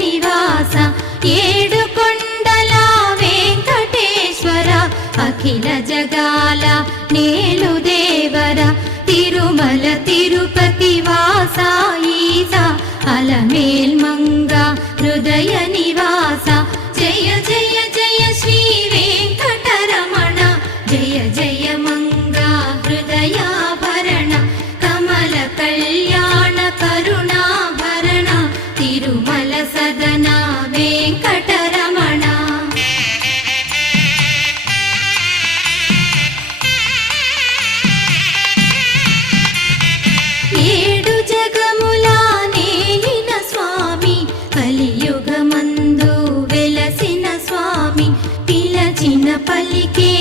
నివాస ఏడు కొండల వెంకటేశ్వర అఖిల జగాల నేలు దేవర తిరుమల తిరుపతి వాస ఈస అలమేల్ మంగ హృదయ నివాస జయ జయ జయ శ్రీ వెంకటరమణ జయ జయ మంగ హృదయాభరణ కమల కళ్యాణ కరుణాభరణ తిరుమల సదన వెంకటరమణ ఏడు జగముల నేలిన స్వామి కలియుగమందు వెలసిన స్వామి పిలచిన పలికే